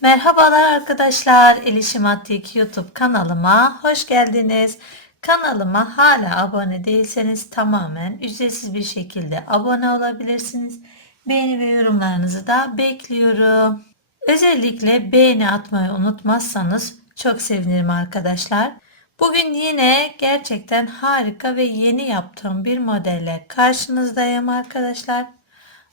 Merhabalar arkadaşlar. Elişim Attik YouTube kanalıma hoş geldiniz. Kanalıma hala abone değilseniz tamamen ücretsiz bir şekilde abone olabilirsiniz. Beğeni ve yorumlarınızı da bekliyorum. Özellikle beğeni atmayı unutmazsanız çok sevinirim arkadaşlar. Bugün yine gerçekten harika ve yeni yaptığım bir modelle karşınızdayım arkadaşlar.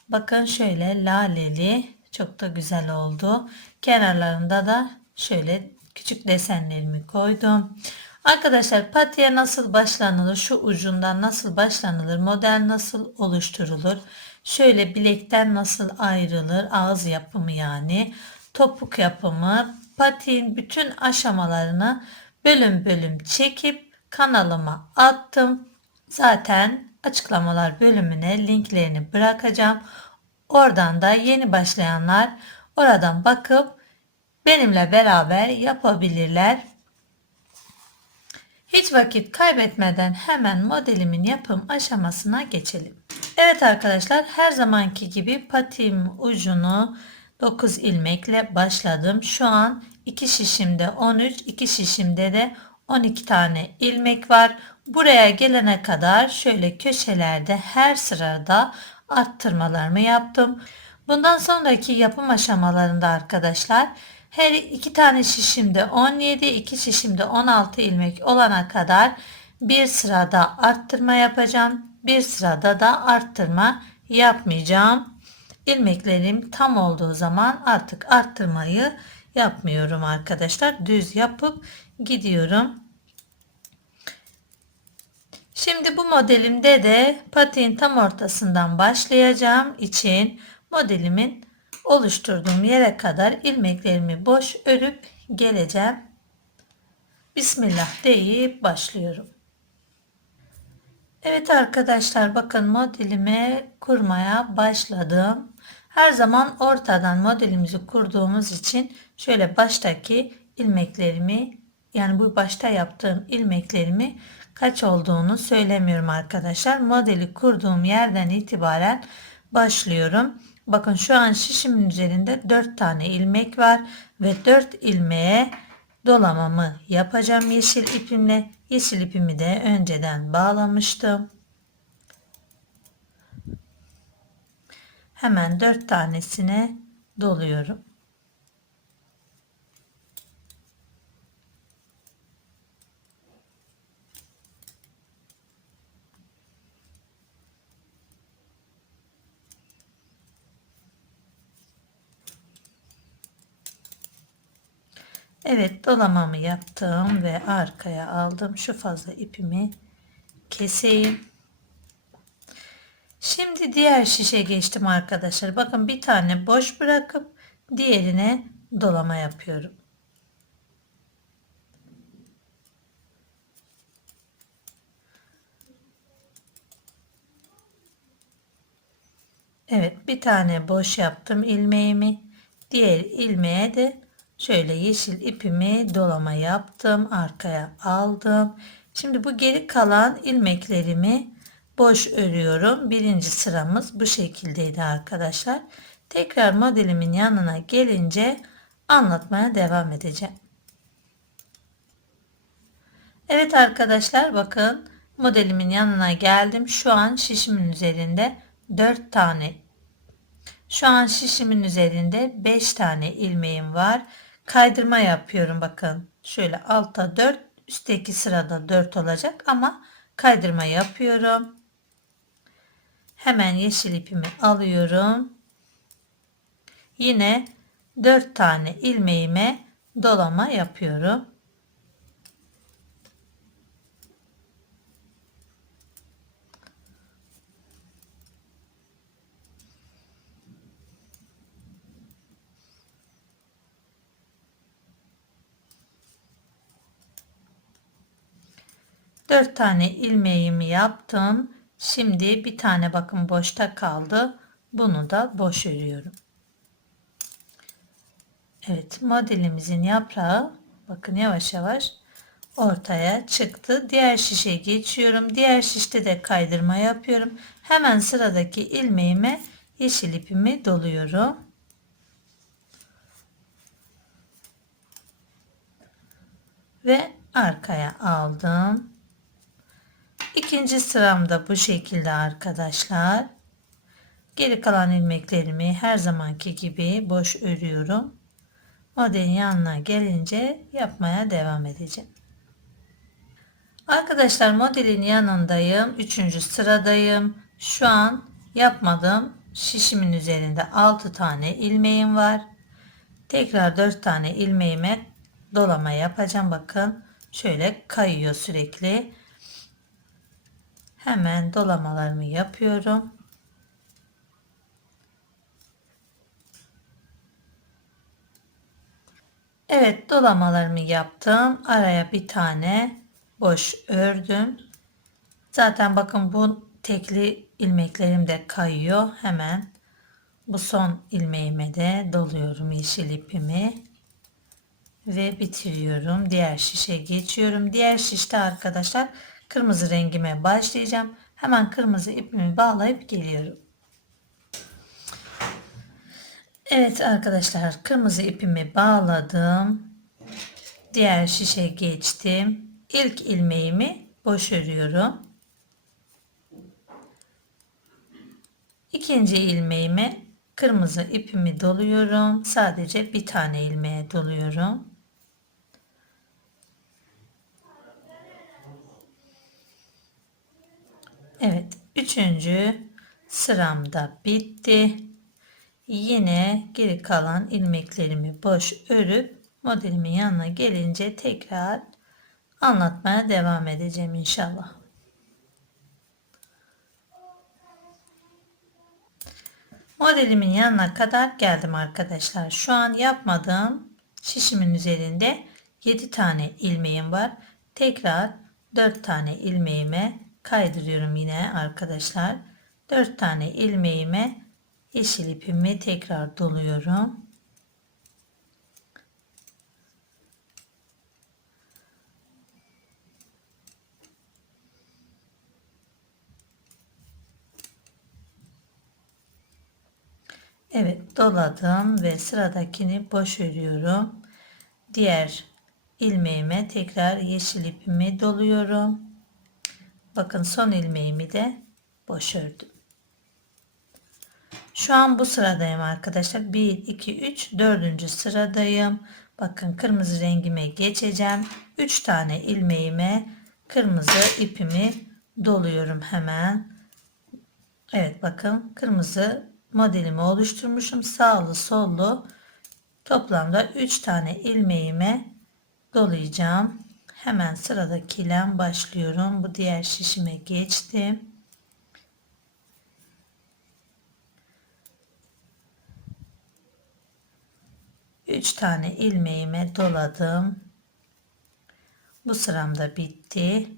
Bakın şöyle laleli çok da güzel oldu. Kenarlarında da şöyle küçük desenlerimi koydum. Arkadaşlar patiye nasıl başlanılır? Şu ucundan nasıl başlanılır? Model nasıl oluşturulur? Şöyle bilekten nasıl ayrılır? Ağız yapımı yani. Topuk yapımı. Patiğin bütün aşamalarını bölüm bölüm çekip kanalıma attım. Zaten açıklamalar bölümüne linklerini bırakacağım. Oradan da yeni başlayanlar oradan bakıp benimle beraber yapabilirler. Hiç vakit kaybetmeden hemen modelimin yapım aşamasına geçelim. Evet arkadaşlar her zamanki gibi patiğim ucunu 9 ilmekle başladım. Şu an 2 şişimde 13, 2 şişimde de 12 tane ilmek var. Buraya gelene kadar şöyle köşelerde her sırada arttırmalarımı yaptım. Bundan sonraki yapım aşamalarında arkadaşlar her iki tane şişimde 17, iki şişimde 16 ilmek olana kadar bir sırada arttırma yapacağım. Bir sırada da arttırma yapmayacağım. İlmeklerim tam olduğu zaman artık arttırmayı yapmıyorum arkadaşlar. Düz yapıp gidiyorum. Şimdi bu modelimde de patiğin tam ortasından başlayacağım için modelimin oluşturduğum yere kadar ilmeklerimi boş örüp geleceğim. Bismillah deyip başlıyorum. Evet arkadaşlar bakın modelimi kurmaya başladım. Her zaman ortadan modelimizi kurduğumuz için şöyle baştaki ilmeklerimi yani bu başta yaptığım ilmeklerimi kaç olduğunu söylemiyorum arkadaşlar. Modeli kurduğum yerden itibaren başlıyorum. Bakın şu an şişimin üzerinde 4 tane ilmek var ve 4 ilmeğe dolamamı yapacağım yeşil ipimle. Yeşil ipimi de önceden bağlamıştım. Hemen 4 tanesine doluyorum. Evet dolamamı yaptım ve arkaya aldım. Şu fazla ipimi keseyim. Şimdi diğer şişe geçtim arkadaşlar. Bakın bir tane boş bırakıp diğerine dolama yapıyorum. Evet bir tane boş yaptım ilmeğimi. Diğer ilmeğe de Şöyle yeşil ipimi dolama yaptım. Arkaya aldım. Şimdi bu geri kalan ilmeklerimi boş örüyorum. Birinci sıramız bu şekildeydi arkadaşlar. Tekrar modelimin yanına gelince anlatmaya devam edeceğim. Evet arkadaşlar bakın modelimin yanına geldim. Şu an şişimin üzerinde 4 tane şu an şişimin üzerinde 5 tane ilmeğim var kaydırma yapıyorum bakın. Şöyle alta 4 üstteki sırada 4 olacak ama kaydırma yapıyorum. Hemen yeşil ipimi alıyorum. Yine 4 tane ilmeğime dolama yapıyorum. Dört tane ilmeğimi yaptım. Şimdi bir tane bakın boşta kaldı. Bunu da boş örüyorum. Evet modelimizin yaprağı bakın yavaş yavaş ortaya çıktı. Diğer şişe geçiyorum. Diğer şişte de kaydırma yapıyorum. Hemen sıradaki ilmeğime yeşil ipimi doluyorum. ve arkaya aldım. İkinci sıramda bu şekilde arkadaşlar. Geri kalan ilmeklerimi her zamanki gibi boş örüyorum. Modelin yanına gelince yapmaya devam edeceğim. Arkadaşlar modelin yanındayım. Üçüncü sıradayım. Şu an yapmadım. Şişimin üzerinde 6 tane ilmeğim var. Tekrar 4 tane ilmeğime dolama yapacağım. Bakın şöyle kayıyor sürekli. Hemen dolamalarımı yapıyorum. Evet dolamalarımı yaptım. Araya bir tane boş ördüm. Zaten bakın bu tekli ilmeklerim de kayıyor. Hemen bu son ilmeğime de doluyorum yeşil ipimi ve bitiriyorum. Diğer şişe geçiyorum. Diğer şişte arkadaşlar kırmızı rengime başlayacağım. Hemen kırmızı ipimi bağlayıp geliyorum. Evet arkadaşlar kırmızı ipimi bağladım. Diğer şişe geçtim. İlk ilmeğimi boş örüyorum. İkinci ilmeğime kırmızı ipimi doluyorum. Sadece bir tane ilmeğe doluyorum. Evet, üçüncü sıramda bitti. Yine geri kalan ilmeklerimi boş örüp modelimin yanına gelince tekrar anlatmaya devam edeceğim inşallah. Modelimin yanına kadar geldim arkadaşlar. Şu an yapmadığım şişimin üzerinde 7 tane ilmeğim var. Tekrar 4 tane ilmeğime kaydırıyorum yine arkadaşlar. 4 tane ilmeğime yeşil ipimi tekrar doluyorum. Evet doladım ve sıradakini boş örüyorum. Diğer ilmeğime tekrar yeşil ipimi doluyorum. Bakın son ilmeğimi de boş ördüm. Şu an bu sıradayım arkadaşlar. 1, 2, 3, 4. sıradayım. Bakın kırmızı rengime geçeceğim. 3 tane ilmeğime kırmızı ipimi doluyorum hemen. Evet bakın kırmızı modelimi oluşturmuşum. Sağlı sollu toplamda 3 tane ilmeğime dolayacağım. Hemen sıradakiyle başlıyorum. Bu diğer şişime geçtim. Üç tane ilmeğime doladım. Bu sıramda bitti.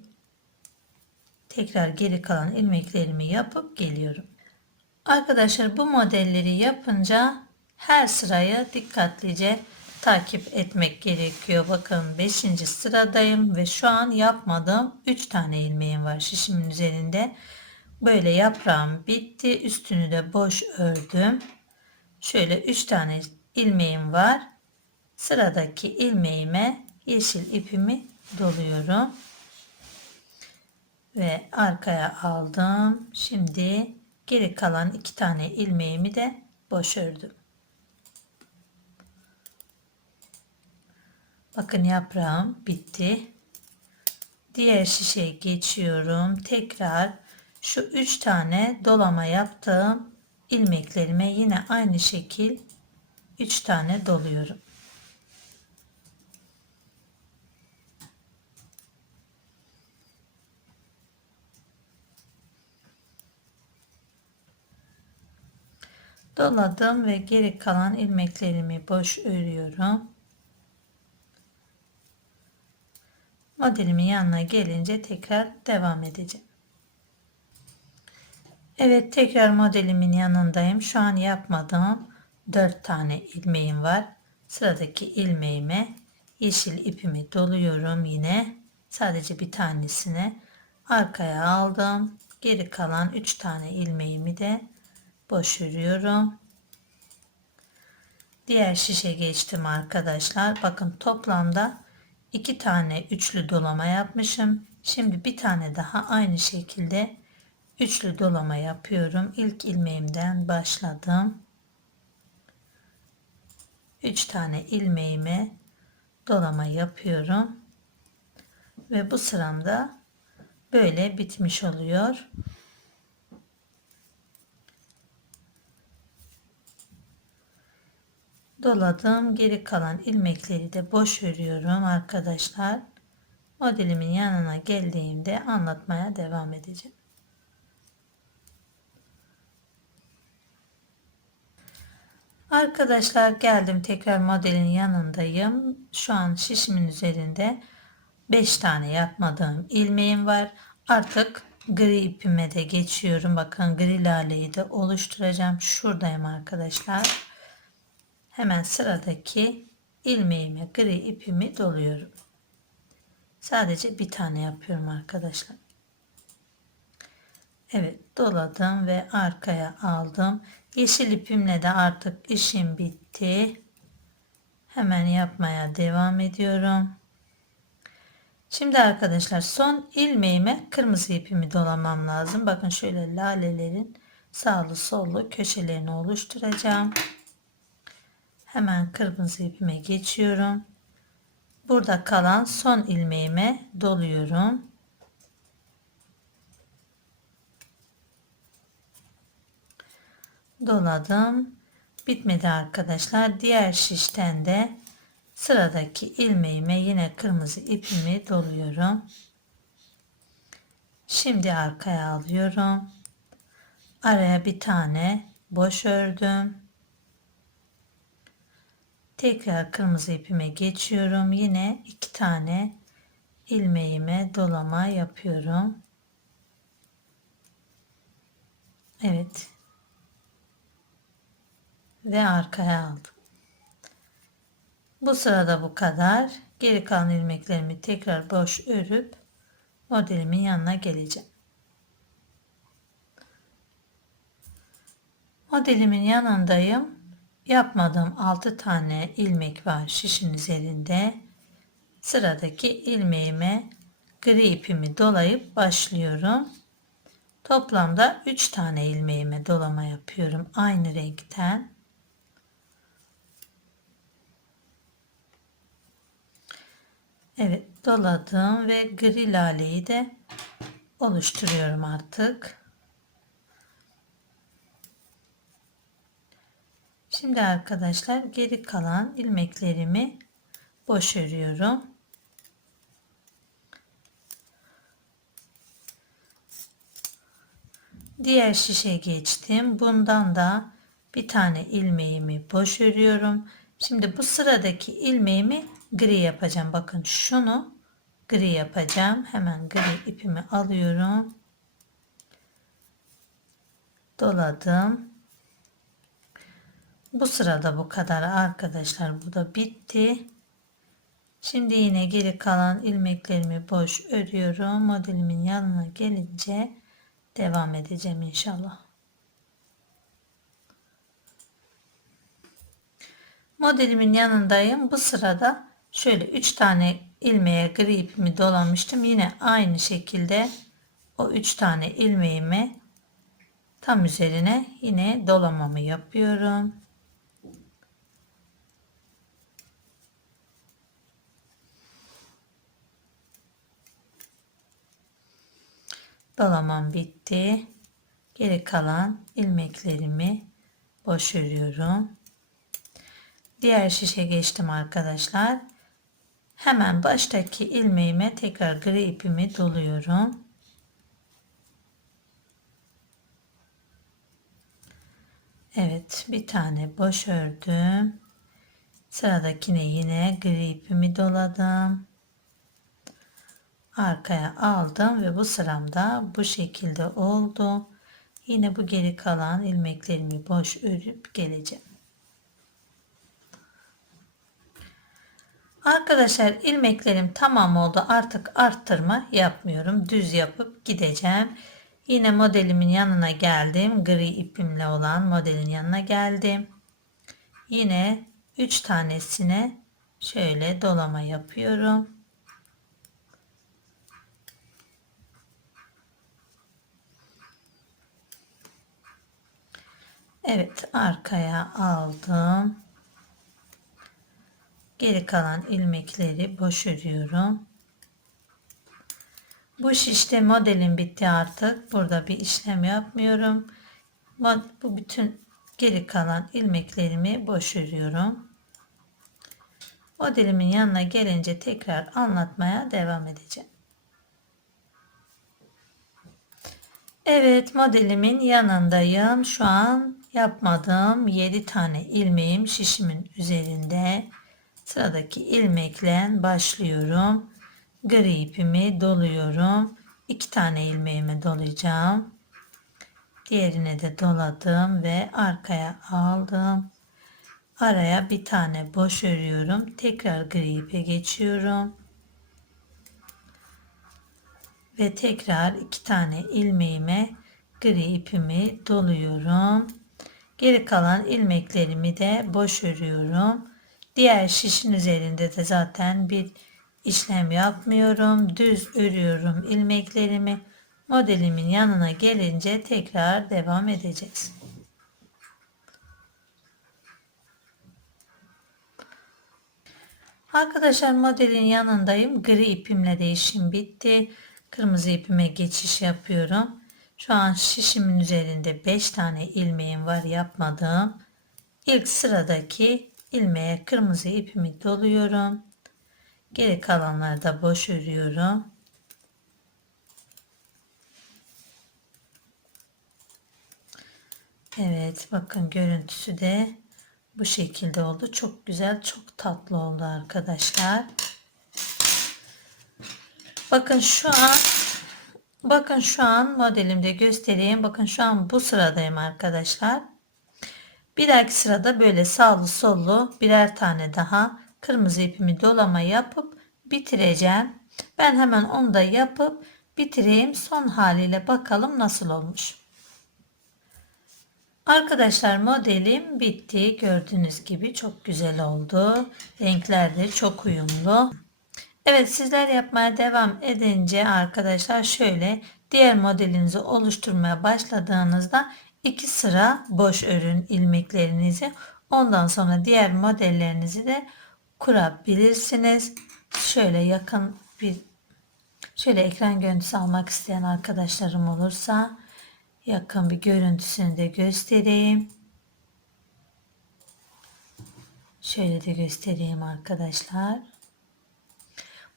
Tekrar geri kalan ilmeklerimi yapıp geliyorum. Arkadaşlar bu modelleri yapınca her sırayı dikkatlice takip etmek gerekiyor. Bakın 5. sıradayım ve şu an yapmadım. 3 tane ilmeğim var şişimin üzerinde. Böyle yaprağım bitti. Üstünü de boş ördüm. Şöyle 3 tane ilmeğim var. Sıradaki ilmeğime yeşil ipimi doluyorum. Ve arkaya aldım. Şimdi Geri kalan iki tane ilmeğimi de boş ördüm. Bakın yaprağım bitti. Diğer şişeye geçiyorum. Tekrar şu üç tane dolama yaptığım ilmeklerime yine aynı şekil üç tane doluyorum. doladım ve geri kalan ilmeklerimi boş örüyorum. Modelimin yanına gelince tekrar devam edeceğim. Evet tekrar modelimin yanındayım. Şu an yapmadığım 4 tane ilmeğim var. Sıradaki ilmeğime yeşil ipimi doluyorum yine. Sadece bir tanesine arkaya aldım. Geri kalan 3 tane ilmeğimi de boş örüyorum. Diğer şişe geçtim arkadaşlar. Bakın toplamda iki tane üçlü dolama yapmışım. Şimdi bir tane daha aynı şekilde üçlü dolama yapıyorum. İlk ilmeğimden başladım. 3 tane ilmeğime dolama yapıyorum. Ve bu sıramda böyle bitmiş oluyor. Doladım. Geri kalan ilmekleri de boş örüyorum arkadaşlar. Modelimin yanına geldiğimde anlatmaya devam edeceğim. Arkadaşlar geldim tekrar modelin yanındayım. Şu an şişimin üzerinde 5 tane yapmadığım ilmeğim var. Artık gri ipime de geçiyorum. Bakın gri laleyi de oluşturacağım. Şuradayım arkadaşlar. Hemen sıradaki ilmeğime gri ipimi doluyorum. Sadece bir tane yapıyorum arkadaşlar. Evet doladım ve arkaya aldım. Yeşil ipimle de artık işim bitti. Hemen yapmaya devam ediyorum. Şimdi arkadaşlar son ilmeğime kırmızı ipimi dolamam lazım. Bakın şöyle lalelerin sağlı sollu köşelerini oluşturacağım. Hemen kırmızı ipime geçiyorum. Burada kalan son ilmeğime doluyorum. doladım. Bitmedi arkadaşlar. Diğer şişten de sıradaki ilmeğime yine kırmızı ipimi doluyorum. Şimdi arkaya alıyorum. Araya bir tane boş ördüm. Tekrar kırmızı ipime geçiyorum. Yine iki tane ilmeğime dolama yapıyorum. Evet ve arkaya aldım. Bu sırada bu kadar. Geri kalan ilmeklerimi tekrar boş örüp modelimin yanına geleceğim. Modelimin yanındayım. Yapmadığım 6 tane ilmek var şişin üzerinde. Sıradaki ilmeğime gri ipimi dolayıp başlıyorum. Toplamda 3 tane ilmeğime dolama yapıyorum aynı renkten. Evet doladım ve gri laleyi de oluşturuyorum artık. Şimdi arkadaşlar geri kalan ilmeklerimi boş örüyorum. Diğer şişe geçtim. Bundan da bir tane ilmeğimi boş örüyorum. Şimdi bu sıradaki ilmeğimi gri yapacağım. Bakın şunu gri yapacağım. Hemen gri ipimi alıyorum. Doladım. Bu sırada bu kadar arkadaşlar. Bu da bitti. Şimdi yine geri kalan ilmeklerimi boş örüyorum. Modelimin yanına gelince devam edeceğim inşallah. Modelimin yanındayım. Bu sırada şöyle 3 tane ilmeğe gri ipimi dolamıştım. Yine aynı şekilde o 3 tane ilmeğimi tam üzerine yine dolamamı yapıyorum. Dolamam bitti. Geri kalan ilmeklerimi boş örüyorum. Diğer şişe geçtim arkadaşlar. Hemen baştaki ilmeğime tekrar gri ipimi doluyorum. Evet bir tane boş ördüm. Sıradakine yine gri ipimi doladım. Arkaya aldım ve bu sıramda bu şekilde oldu. Yine bu geri kalan ilmeklerimi boş örüp geleceğim. Arkadaşlar ilmeklerim tamam oldu. Artık arttırma yapmıyorum. Düz yapıp gideceğim. Yine modelimin yanına geldim. Gri ipimle olan modelin yanına geldim. Yine 3 tanesine şöyle dolama yapıyorum. Evet arkaya aldım. Geri kalan ilmekleri boş örüyorum. Bu şişte modelin bitti artık. Burada bir işlem yapmıyorum. Bu bütün geri kalan ilmeklerimi boş örüyorum. Modelimin yanına gelince tekrar anlatmaya devam edeceğim. Evet modelimin yanındayım. Şu an yapmadığım 7 tane ilmeğim şişimin üzerinde. Sıradaki ilmekle başlıyorum. Gri ipimi doluyorum. 2 tane ilmeğimi dolayacağım. Diğerine de doladım ve arkaya aldım. Araya bir tane boş örüyorum. Tekrar gri ipe geçiyorum. Ve tekrar iki tane ilmeğime gri ipimi doluyorum. Geri kalan ilmeklerimi de boş örüyorum. Diğer şişin üzerinde de zaten bir işlem yapmıyorum. Düz örüyorum ilmeklerimi. Modelimin yanına gelince tekrar devam edeceğiz. Arkadaşlar modelin yanındayım. Gri ipimle de işim bitti. Kırmızı ipime geçiş yapıyorum. Şu an şişimin üzerinde 5 tane ilmeğim var yapmadığım. İlk sıradaki ilmeğe kırmızı ipimi doluyorum. Geri kalanları da boş örüyorum. Evet bakın görüntüsü de bu şekilde oldu. Çok güzel, çok tatlı oldu arkadaşlar. Bakın şu an bakın şu an modelimde göstereyim. Bakın şu an bu sıradayım arkadaşlar. Bir dahaki sırada böyle sağlı sollu birer tane daha kırmızı ipimi dolama yapıp bitireceğim. Ben hemen onu da yapıp bitireyim. Son haliyle bakalım nasıl olmuş. Arkadaşlar modelim bitti. Gördüğünüz gibi çok güzel oldu. Renkler de çok uyumlu. Evet sizler yapmaya devam edince arkadaşlar şöyle diğer modelinizi oluşturmaya başladığınızda iki sıra boş örün ilmeklerinizi ondan sonra diğer modellerinizi de kurabilirsiniz. Şöyle yakın bir şöyle ekran görüntüsü almak isteyen arkadaşlarım olursa yakın bir görüntüsünü de göstereyim. Şöyle de göstereyim arkadaşlar.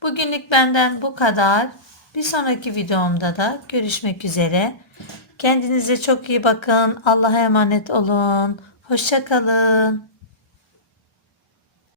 Bugünlük benden bu kadar. Bir sonraki videomda da görüşmek üzere. Kendinize çok iyi bakın. Allah'a emanet olun. Hoşçakalın.